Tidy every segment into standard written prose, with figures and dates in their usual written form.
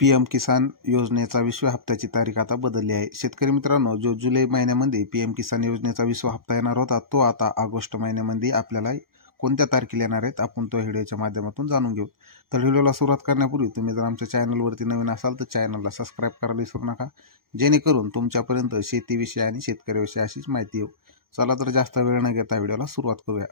PM किसान योजनेचा 20व्या हप्त्याची तारीख आता बदलली आहे। शेतकरी मित्रांनो, जो जुलै महिन्यामध्ये पीएम किसान योजनेचा 20वा हप्ता येणार होता तो आता ऑगस्ट महिन्यामध्ये आपल्याला कोणत्या तारखेला येणार आहेत आपण तो व्हिडिओच्या माध्यमातून जाणून घेऊ। तर व्हिडिओला सुरुवात करण्यापूर्वी तुम्ही जर आमच्या चॅनलवरती नवीन असाल तर चॅनलला सबस्क्राईब करायला विसरू नका, जेणेकरून तुमच्यापर्यंत शेतीविषयी आणि शेतकऱ्याविषयी अशीच माहिती येऊ। चला तर जास्त वेळ न घेता व्हिडिओला सुरुवात करूया।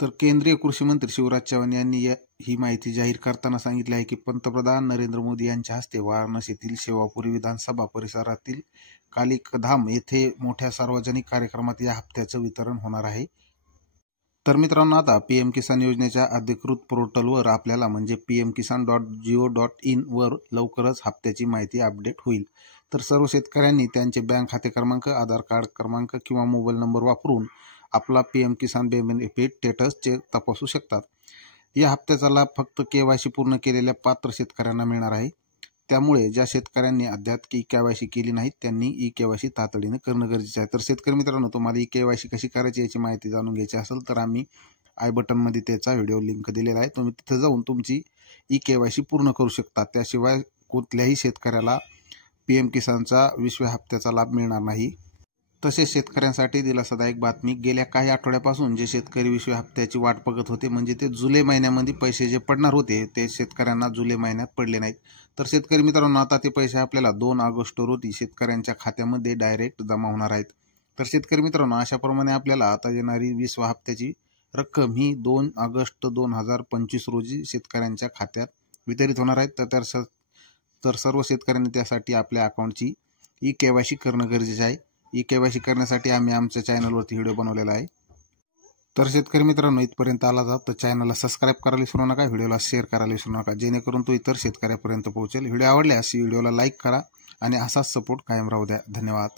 तर केंद्रीय कृषी मंत्री शिवराज चौहान यांनी ही माहिती जाहीर करताना सांगितले आहे की पंतप्रधान नरेंद्र मोदी यांच्या हस्ते वाराणसीतील शेवापुरी विधानसभा परिसरातील कालिकधाम येथे मोठ्या सार्वजनिक कार्यक्रमात या हप्त्याचं वितरण होणार आहे। तर मित्रांनो, आता पीएम किसान योजनेच्या अधिकृत पोर्टलवर आपल्याला म्हणजे pmkisan.go.in वर लवकरच हप्त्याची माहिती अपडेट होईल। तर सर्व शेतकऱ्यांनी त्यांचे बँक खाते क्रमांक, आधार कार्ड क्रमांक किंवा मोबाईल नंबर वापरून आपला पीएम किसान बेनिफिट स्टेटस चेक तपासू शकतात। या हप्त्याचा लाभ फक्त केवायसी पूर्ण केलेल्या पात्र शेतकऱ्यांना मिळणार आहे। त्यामुळे ज्या शेतकऱ्यांनी अद्याप केवायसी केली नाही त्यांनी केवायसी तातडीने करणं गरजेचं आहे। तर शेतकरी मित्रांनो, तुम्हाला केवायसी कशी करायची याची माहिती जाणून घ्यायची असेल तर आम्ही आय बटनमध्ये त्याचा व्हिडिओ लिंक दिलेला आहे, तुम्ही तिथे जाऊन तुमची केवायसी पूर्ण करू शकता। त्याशिवाय कुठल्याही शेतकऱ्याला पीएम किसानचा 20व्या हप्त्याचा लाभ मिळणार नाही। तसेच शेतकऱ्यांसाठी दिलासादायक बातमी, गेल्या काही आठवड्यापासून जे शेतकरी 20व्या हप्त्याची वाट बघत होते म्हणजे ते जुलै महिन्यामध्ये पैसे जे पडणार होते ते शेतकऱ्यांना जुलै महिन्यात पडले नाहीत। तर शेतकरी मित्रांनो, आता ते पैसे आपल्याला 2 ऑगस्ट रोजी शेतकऱ्यांच्या खात्यामध्ये डायरेक्ट जमा होणार आहेत। तर शेतकरी मित्रांनो, अशाप्रमाणे आपल्याला आता येणारी 20व्या हप्त्याची रक्कम ही 2 ऑगस्ट 2025 रोजी शेतकऱ्यांच्या खात्यात वितरित होणार आहेत। तर सर्व शेतकऱ्यांनी त्यासाठी आपल्या अकाउंटची केवायसी करणं गरजेचं आहे। केवायसी करण्यासाठी आम्ही आमच्या चॅनलवरती व्हिडिओ बनवलेला आहे। तर शेतकरी मित्रांनो, इथपर्यंत आला तर चॅनलला सबस्क्राईब करायला विसरू नका, व्हिडिओला शेअर करायला विसरू नका, जेणेकरून तो इतर शेतकऱ्यापर्यंत पोहोचेल। व्हिडिओ आवडल्यास व्हिडिओला लाईक करा आणि असाच सपोर्ट कायम राहू द्या। धन्यवाद।